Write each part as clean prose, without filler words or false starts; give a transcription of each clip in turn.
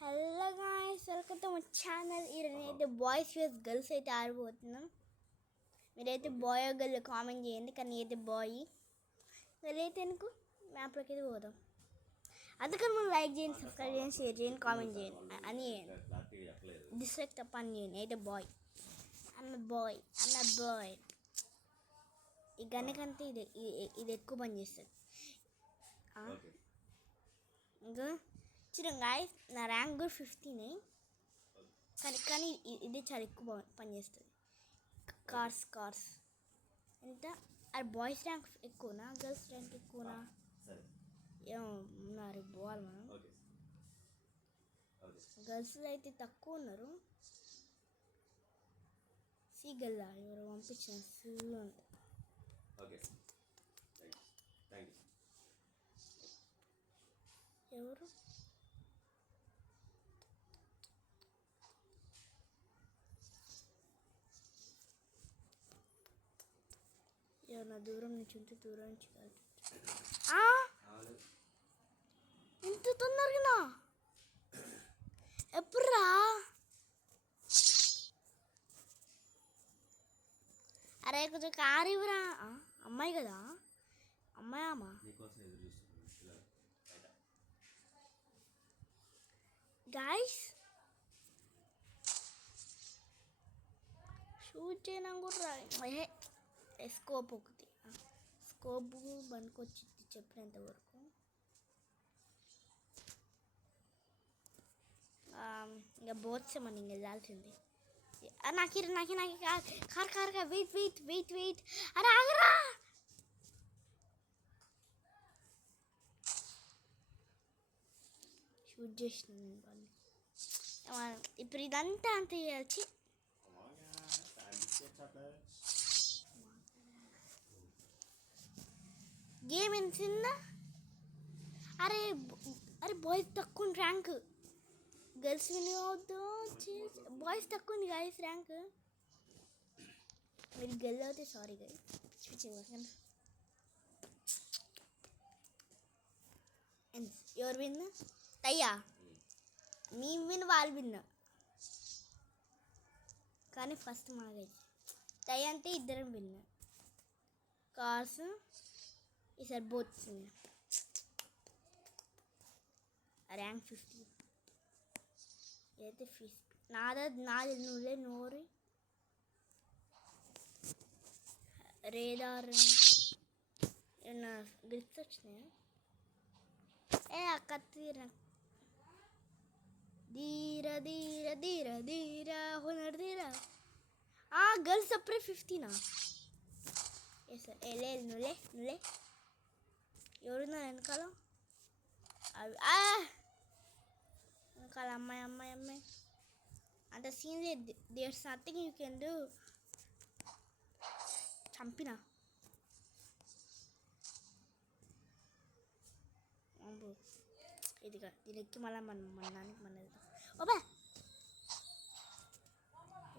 Hello guys, welcome to my channel. ఈరోజు అయితే boys వేస్ girls అయితే ఆడిపోతున్నాం. మీరైతే బాయ్ గర్ల్ కామెంట్ చేయండి. కానీ అయితే బాయ్ గర్ల్ అయితే ఎందుకు మ్యాప్లోకి అయితే పోదాం. అందుకని మనం లైక్ చేయండి, సబ్స్క్రైబ్ చేయండి, షేర్ చేయండి, కామెంట్ చేయండి అని డిస్లైక్ తప్ప అని చేయండి. అయితే బాయ్ అన్న బాయ్ ఈ గన్నకంటే ఇది ఎక్కువ పని చేస్తుంది. ఇంకా చూడండి గాయ్స్, నా ర్యాంక్ కూడా 15 కానీ ఇది చాలా ఎక్కువ పనిచేస్తుంది. కార్స్ ఎంత అది బాయ్స్ ర్యాంక్ ఎక్కువనా గర్ల్స్ ర్యాంక్ ఎక్కువనా ఏమో ఉన్నారు పోవాలి మనం. గర్ల్స్లో అయితే తక్కువ ఉన్నారు. సీగల్లా ఎవరు పంపించిన ఫుల్ ఉంది. ఎవరు ఏమన్నా దూరం నుంచి ఉంటే దూరం నుంచి ఇంత తొందరగా ఎప్పుడురా? అరే కొంచెం కారు ఇవ్వరా. అమ్మాయి కదా, అమ్మాయి గాయస్ షూట్ చేయడం కూడా స్కోప్ ఒకటి స్కోప్ పనికొచ్చింది చెప్పినంత వరకు. ఇంకా బోత్సే మనం ఇంక వెళ్ళాల్సింది. నాకు కార్ వెయిట్ అరే ఆగరా. షూట్ చేసిన ఇప్పుడు ఇదంతా అంత చేయాల్సి. గేమ్ ఎంత? అరే బాయ్స్ తక్కువ ర్యాంక్, గర్ల్స్ విన్ అవుతూ బాయ్స్ తక్కువ ఉంది గాయస్ ర్యాంక్. మీరు గర్ల్ అవుతే సారీ గాయస్. ఎవరు విన్? తయ్యా మీ విన్ వాళ్ళు విన్. కానీ ఫస్ట్ మనకైతే తయ్య అంటే ఇద్దరం విన్. కార్స్ ఈసారి బోత్ ర్యాంక్ 50 అయితే 50 నాది నువ్వే నోరు రేదార్ ఏమన్నా గ్రిప్స్ వచ్చినాయా? అక్క తీర ధీర హునర్ ధీర. గర్ల్స్ అప్పుడే 50నా? సార్ లేదు నువ్వులే ఎవరున్నారు వెనకాల? వెనకాల అమ్మాయి అంత సీన్ లేదు. There nothing you can do. చంపినా ఇదిగా దీని ఎక్కి మళ్ళీ మనడానికి మన ఓబా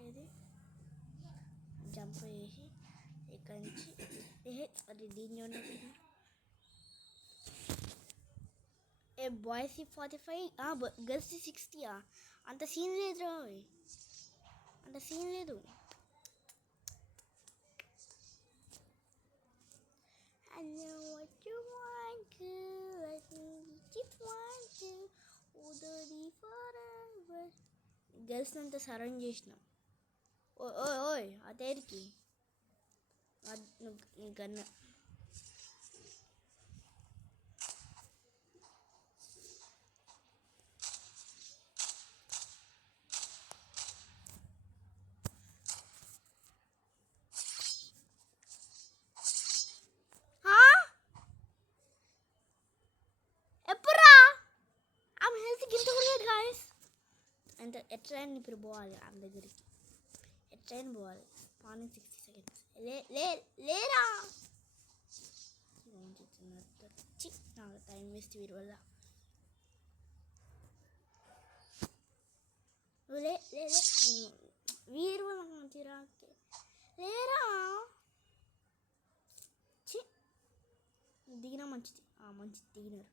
ఏది జంప్ చేసి ఇక్కడి నుంచి అది దీన్ని ఉన్నది. Boys 45 girls 60. అంత సీన్ లేదు I know what you want to, I just want to, forever. Girls అంతా సరౌండ్ చేసినాం. ఓయ్ అదేరికి గన్న అంత ఎట్లా ఇప్పుడు పోవాలి ఆమె దగ్గరికి. ఎట్లయినా పోవాలి. 60 seconds లేరా నాకు టైం వేస్ట్ వీరి వల్ల. వీరి వల్ల మంచిగా లేరా దిగినా మంచిది దిగినారు.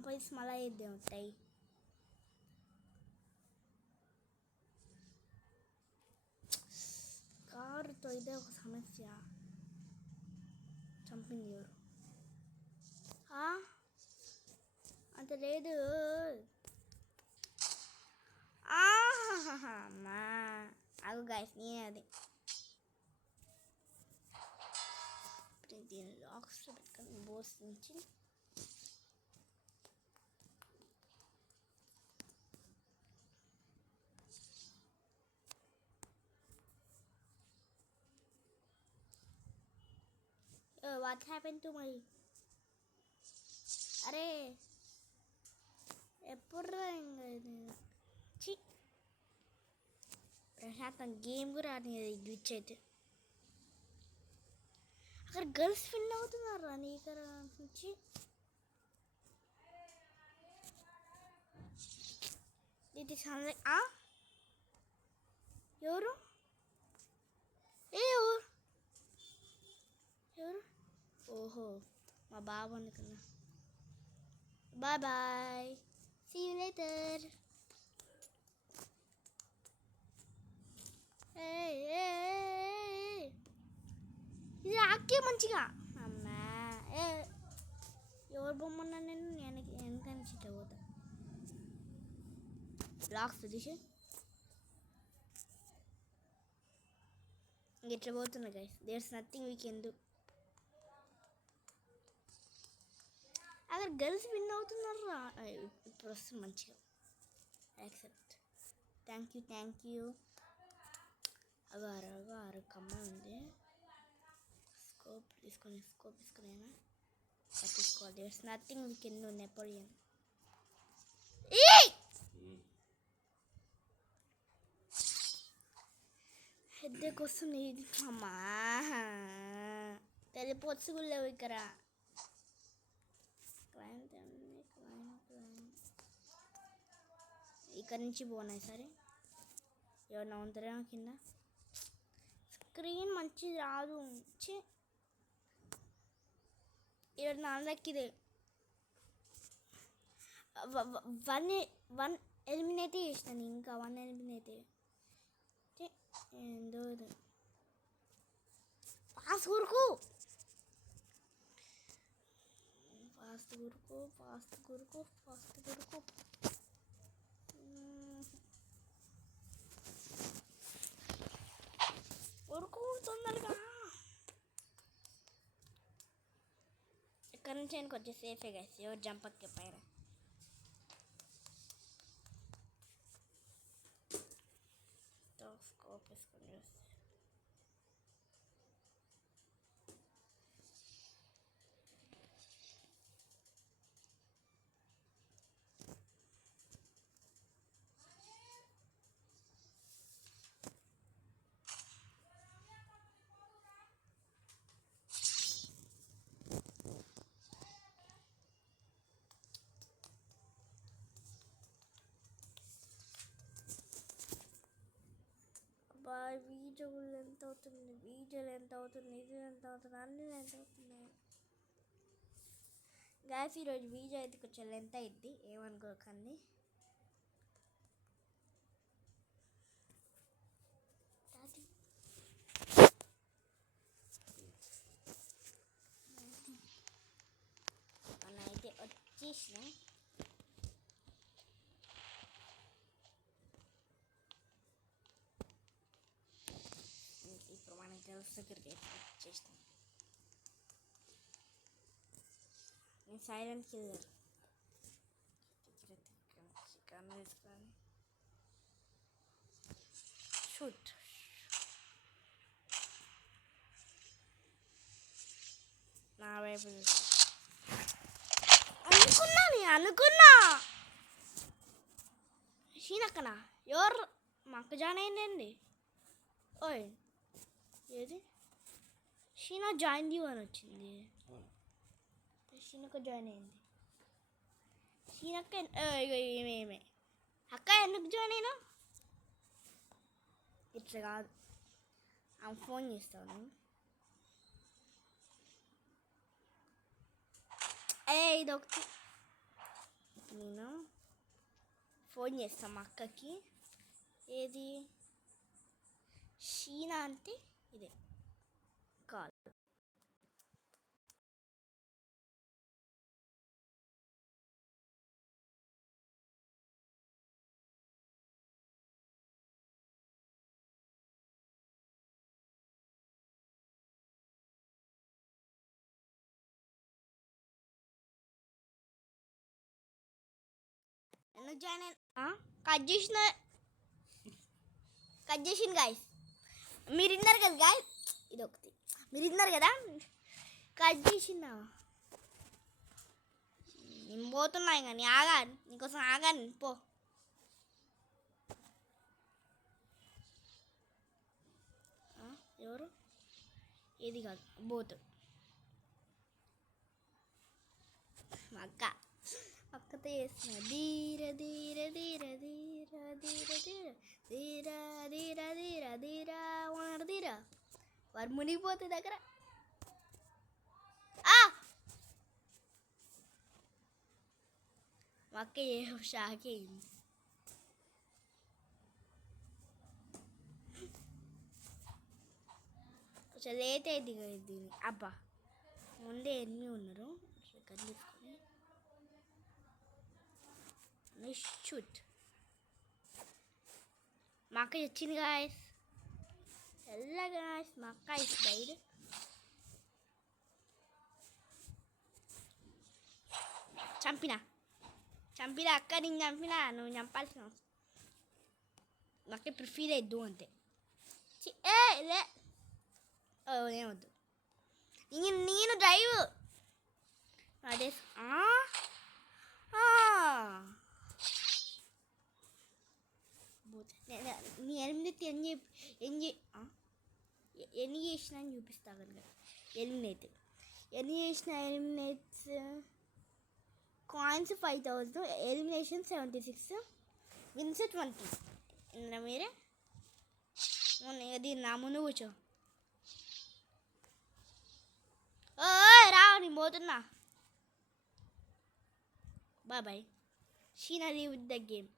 కంపెనీస్ మళ్ళీ ఇద్దే ఉంటాయి. కారుతో ఇదే ఒక సమస్య. చంపింది ఎవరు? అంత లేదు. అమ్మా అగు గైస్, నేనే అది దీని లాక్స్లో పెట్టుకొని బోస్ నుంచి వాట్ హ్యాపెన్ టు మై అరే ఎప్పుడు చి ప్రశాంతం గేమ్ కూడా ఆడలేదు. గ్లిచ్ అయితే అక్కడ గర్ల్స్ ఫిల్ అవుతున్నారు నీకర నుంచి. ఇది చాలా ఎవరు ఎవరు ఎవరు? ఓహో మా బాబు అనుకున్నా. Bye bye, see you later. ఇది ఆకే మంచిగా. అమ్మా ఎవరు బొమ్మన్నా నేను వెనకని చిట్టబోతా. బ్లాక్స్ తీసి ఇట్లా పోతున్నా guys. There's nothing we can do. అక్కడ గర్ల్స్ విన్ అవుతున్నారు. ఇప్పుడు వస్తుంది మంచిగా. యాక్సెప్ట్. Thank you. అగారు కమ్మ ఉంది. స్కోప్ తీసుకునేనా పట్టించుకోవాలి. There's nothing we can do. Napoleon headache వస్తుంది. అమ్మా తెలిపోవచ్చు లేవు ఇక్కడ. ఇక్కడ నుంచి పోనాయి సరే. ఎవరన్నా ఉంటారేమో కింద. స్క్రీన్ మంచిది రాదు. ఇక్కడ నాలుగుదే వన్ ఎలిమినేట్ చేసినాను. ఇంకా 1 ఎలిమినేట్ ఏందో ఫాస్ట్ గురుకు. ఉరుకు తొందరగా. ఇక్కడ నుంచి ఆయనకు వచ్చే సేఫే గైస్. ఎవరు జంప్ అక్కే పైన. స్కోప్ వేసుకొని చూస్తే వీడియోలు ఎంత అవుతుంది, ఇది ఎంత అవుతుంది, అన్నీ ఎంత అవుతున్నాయి గాయస్. ఈరోజు వీడియో అయితే కొంచెం లెంత్ అయింది, ఏమనుకోకండి. మనం అయితే వచ్చేసినాం. ఇప్పుడు మన గర్ల్స్ దగ్గరికి వచ్చేసినాం. నేను సైలెంట్ కిల్లర్. కన్ను తీసుకొని షూట్. నా వైపు అనుకున్నా షీనక్కనా ఎవరు మా అక్క జాయిన్ అయిందండి. ఓయ్ ఏది షీనా జాయిన్ యూ అని వచ్చింది. షీనక్క జాయిన్ అయింది. షీనక్క ఏమే అక్క ఎందుకు జాయిన్ అయినా? ఇట్లా కాదు, ఆమె ఫోన్ చేస్తాను. ఇది ఒకటి నేను ఫోన్ చేస్తాం మా అక్కకి. ఏది షీనా అంటే ఇదే కాల్. ఎందుకు జాయిన్ కట్ చేసిన గాయస్. మీరు విన్నారు కదా గాయస్, ఇది ఒకటి మీరు విన్నారు కదా, కట్ చేసిన. నేను పోతున్నా ఇంకా, నీ ఆగా నీకోసం ఆగాను పో. ఎవరు ఏది కాదు బోతు మా అక్కతో చేస్తున్నా. ధీర ధీర ధీర ధీర ధీర ధీర ధీర ధీర ధీర ధీర ఓనర్ ధీర. వారు మునిగిపోతుంది దగ్గర. మా అక్క ఏ షాక్ అయింది. కొంచెం లేట్ అయింది కదా దీన్ని. అబ్బా ముందే ఎన్ని ఉన్నారు తీసుకొని షూట్. మా అక్క వచ్చింది గాయస్. ఎలా గాయస్ మా అక్క ఇస్ డైడ్. చంపినా అక్క, నేను చంపినా, నువ్వు చంపాల్సిన అవసరం. మా అక్క ఇప్పుడు ఫీల్ అయ్యద్దు అంతే. లే ఏమొద్దు, నేను డ్రైవ్ అదే. నీ ఎలిమినేట్ ఎన్ని చేసినా అని చూపిస్తా కదా. ఎన్ని చేసిన ఎలిమినేట్స్ కాయిన్స్ 5000, ఎలిమినేషన్ 76, విన్స్ 20. ఇందులో మీరే దీన్ని నా ముందు కూర్చో. రా నేను పోతున్నా. బాయ్. షీనా లీవ్ విత్ ద గేమ్.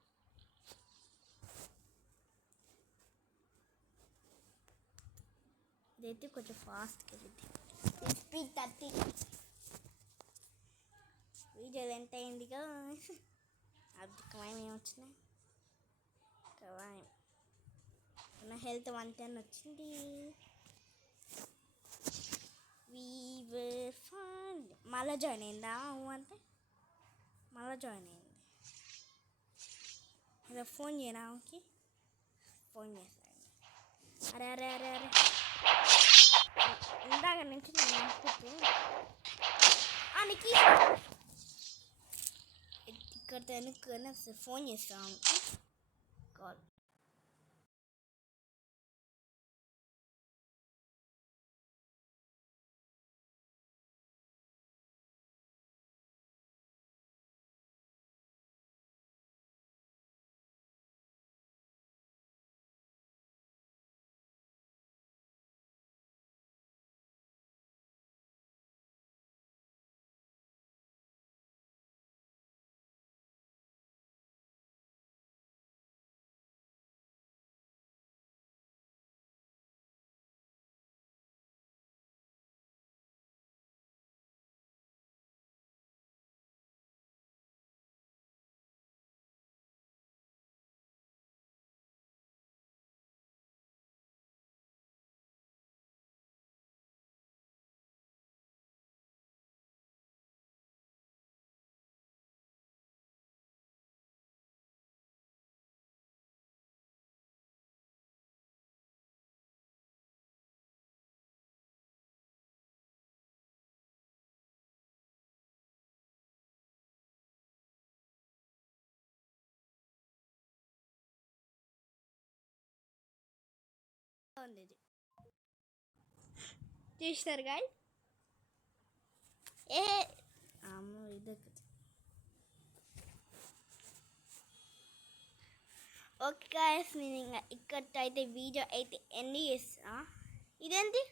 ఇదైతే కొంచెం ఫాస్ట్గా వెళ్ళింది. స్పీడ్ 30. వీడియో ఎంత అయిందిగా. అద్భుతమైన ఏమొచ్చినాయి. నా హెల్త్ 110 వచ్చింది. మళ్ళీ జాయిన్ అయిందా అంటే మళ్ళీ జాయిన్ అయింది. ఇలా ఫోన్ చేయనా ఆమెకి, ఫోన్ చేస్తాను. అరే అరే అరే అరే ఇందాక నుంచి నేను అనుకుంటూ నీకు ఇక్కడ వెనుకొని ఒకసారి ఫోన్ చేస్తాను ఆమెకి. కాల్ ఉంది చూసినారు గాయ్. ఓకే గాయస్, నేను ఇంకా ఇక్కడితో అయితే వీడియో అయితే ఎండ్ చేస్తా. ఇదేంటి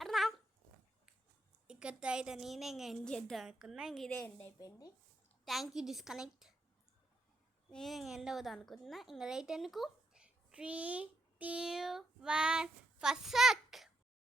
అరే ఇక్కడితో అయితే నేనే ఇంకా ఎండ్ చేద్దాం అనుకున్నా. ఇంక ఇదే ఎండ్ అయిపోయింది. Thank you disconnect. నేను ఎండ్ అవుతా అనుకుంటున్నా. ఇంకా రైట్ ఎందుకు 3